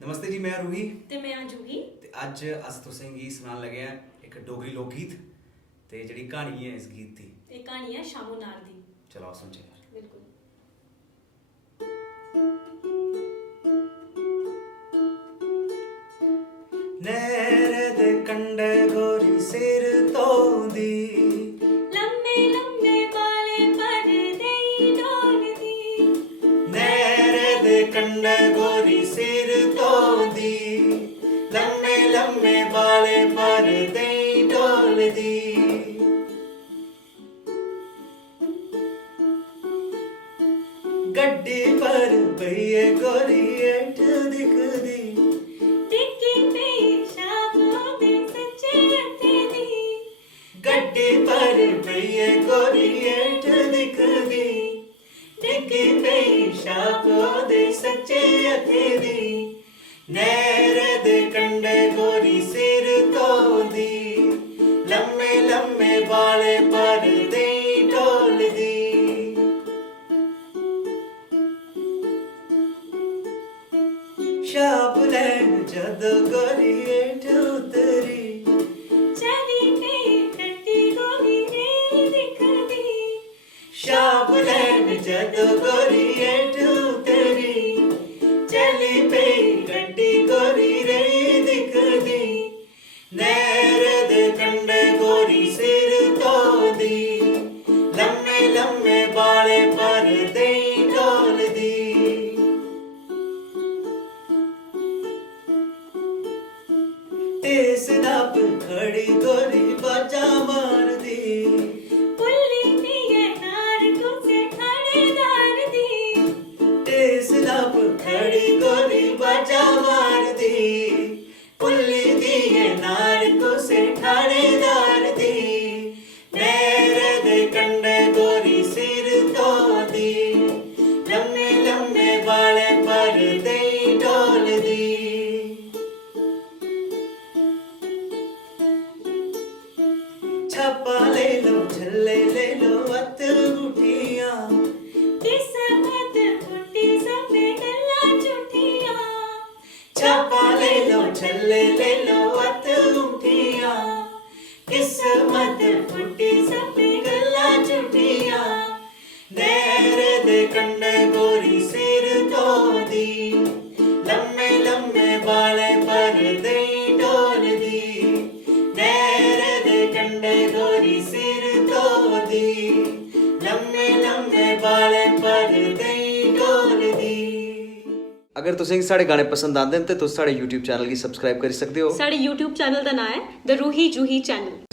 नमस्ते जी, मैं रूही ते मैं जूही ते अज अस तुसें गी सनान लगे आं इक डोगरी लोक गीत ते जेह्ड़ी क्हानी है इस गीत दी। एक कहानी है शामो नार दी। चलो आओ सुनचे यार। बिल्कुल। नैर दे कंडे गोरी सिर धोंदी, लम्मे लम्मे बाले पर देई डोलदी। नैर दे कंडे गोरी सिर धोंदी, लम्मे लम्मे बाले पर देई डोलदी। गड्डी पर बइए गोरी हेठ दिखदी, टिक्की पे शामो दे सच्चे हत्थे दी। गड्डी पर बइए गोरी हेठ दिखदी, टिक्की पे शापो दे सच्चे हत्थे दी। नैर दे कंडे गोरी सिर धोंदी, लम्मे लम्मे बाले पर देई डोलदी। शाप लैन जद गोरी हेठ उतरी, चली पे कट्टी गोरी रे दिखदी। शाप लैन जद गोरी हेठ उतरी, चली पे गड्डी गोरी रे दिखदी। नैर दे कंडे गोरी सिर धोंदी, लम्मे लम्मे बाले पर देई डोलदी। तेज नाप खड़ी गोरी बाजा मारदी, पुल्ली पिए नार तुसे थानेदार दी। तेज नाप खड़ी गोरी बाजा मारदी, पुल्ली दिए नार को से ठाणेदार दी। नैर दे कंडे गोरी सिर धोंदी, लम्मे लम्मे बाले पर देई डोलदी। छापा ले लो झल्ले ले लो अत गुठियां, किस्मत फुटी सबे गल्ला झूठियां। छापा ले लो झल्ले ले लो अत गुठियां, किस्मत फुटी सबे गल्ला झूठियां। नैर दे कंडे गोरी सिर धोंदी, लम्मे लम्मे बाले पर देई डोलदी। नैर दे कंडे गोरी सिर धोंदी, लम्मे लम्मे बाले पर देई डोलदी। अगर तुसें साढ़े गाने पसंद आंदे न ते तुस साढ़े YouTube चैनल गी सब्सक्राइब करी सकदे हो। साढ़े YouTube चैनल दा नाम है द रूही जूही चैनल।